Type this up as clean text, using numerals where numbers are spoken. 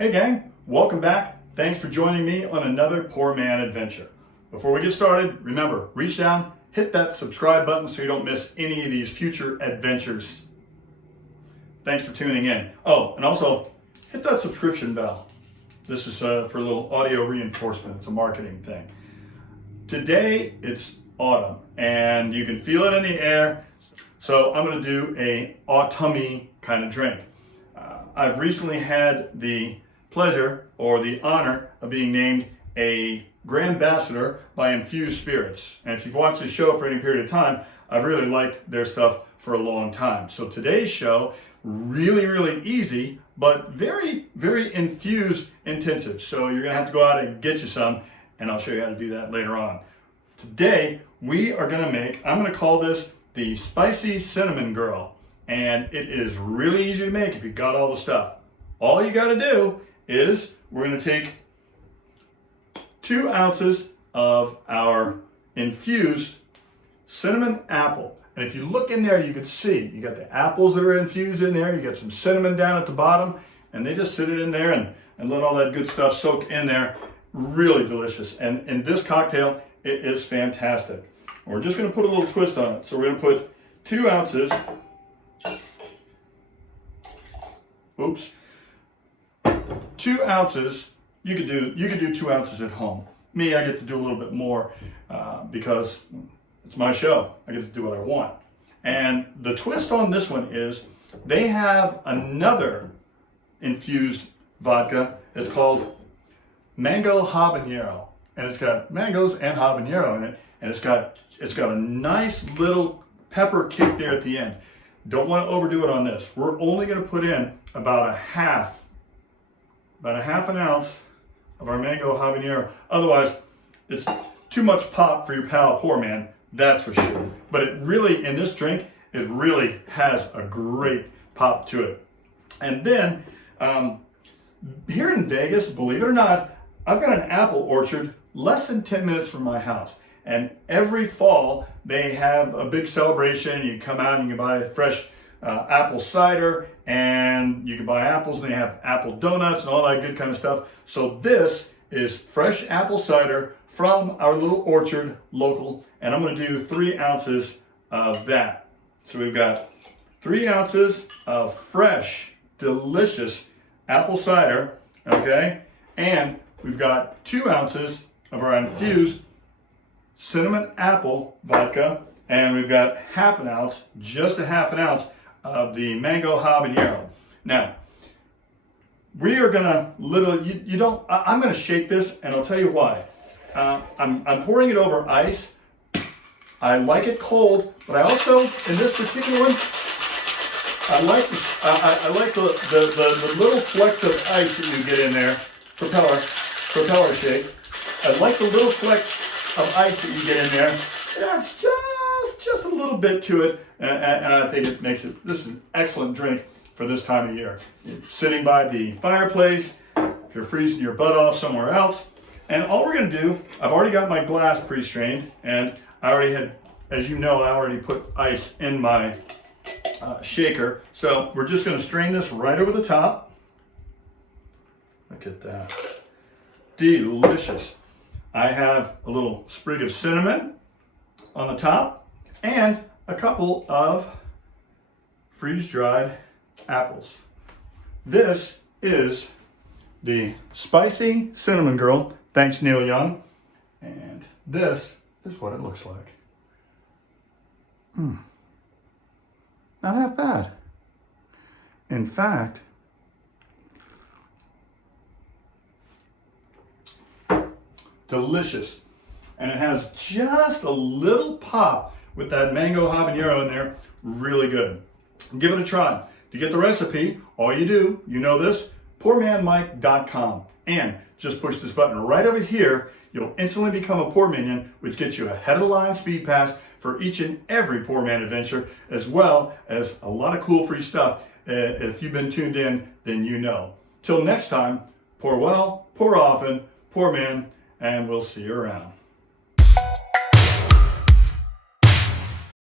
Hey gang, welcome back. Thanks for joining me on another Poor Man adventure. Before we get started, remember, reach down, hit that subscribe button so you don't miss any of these future adventures. Thanks for tuning in. Oh, and also hit that subscription bell. This is for a little audio reinforcement. It's a marketing thing. Today it's autumn and you can feel it in the air. So I'm going to do a autumny kind of drink. I've recently had the pleasure or the honor of being named a Grand Ambassador by Infuse Spirits. And if you've watched the show for any period of time, I've really liked their stuff for a long time. So today's show, really easy, but very infuse intensive. So you're gonna have to go out and get you some, and I'll show you how to do that later on. Today, we are gonna make, I'm gonna call this the Spicy Cinnamon Girl. And it is really easy to make if you've got all the stuff. All you gotta do is we're gonna take 2 ounces of our infused cinnamon apple. And if you look in there, you can see, you got the apples that are infused in there, you got some cinnamon down at the bottom, and they just sit it in there and let all that good stuff soak in there. Really delicious. And in this cocktail, it is fantastic. We're just gonna put a little twist on it. So we're gonna put 2 ounces, 2 ounces. You could do 2 ounces at home. Me, I get to do a little bit more because it's my show. I get to do what I want. And the twist on this one is they have another infused vodka. It's called Mango Habanero, and it's got mangoes and habanero in it, and it's got a nice little pepper kick there at the end. Don't want to overdo it on this. We're only going to put in about a half an ounce of our mango habanero. Otherwise, it's too much pop for your pal Poor Man, that's for sure. But it really, in this drink, it really has a great pop to it. And then, here in Vegas, believe it or not, I've got an apple orchard less than 10 minutes from my house. And every fall, they have a big celebration. You come out and you can buy fresh apple cider, and you can buy apples, and they have apple donuts and all that good kind of stuff. So this is fresh apple cider from our little orchard local, and I'm going to do 3 ounces of that. So we've got 3 ounces of fresh, delicious apple cider, okay? And we've got 2 ounces of our infused cinnamon apple vodka, and we've got just a half an ounce of the mango habanero. Now, we are gonna I'm gonna shake this, and I'll tell you why. I'm pouring it over ice. I like it cold, but I also, in this particular one, I like the little flecks of ice that you get in there. Propeller shake. I like the little flecks of ice that you get in there. Yeah, it's just a little bit to it, and I think it makes it, this is an excellent drink for this time of year. You're sitting by the fireplace, if you're freezing your butt off somewhere else. And all we're gonna do, I've already got my glass pre-strained, and I already had, as you know, I already put ice in my shaker. So we're just gonna strain this right over the top. Look at that, delicious. I have a little sprig of cinnamon on the top and a couple of freeze-dried apples. This is the Spicy Cinnamon Girl. Thanks, Neil Young. And this is what it looks like. Not half bad. In fact, delicious. And it has just a little pop with that mango habanero in there. Really good. Give it a try. To get the recipe, all you do, you know this, pourmanmike.com. And just push this button right over here. You'll instantly become a Poor Minion, which gets you a head of the line speed pass for each and every Poor Man adventure, as well as a lot of cool free stuff. If you've been tuned in, then you know. Till next time, pour well, pour often, Poor Man, and we'll see you around.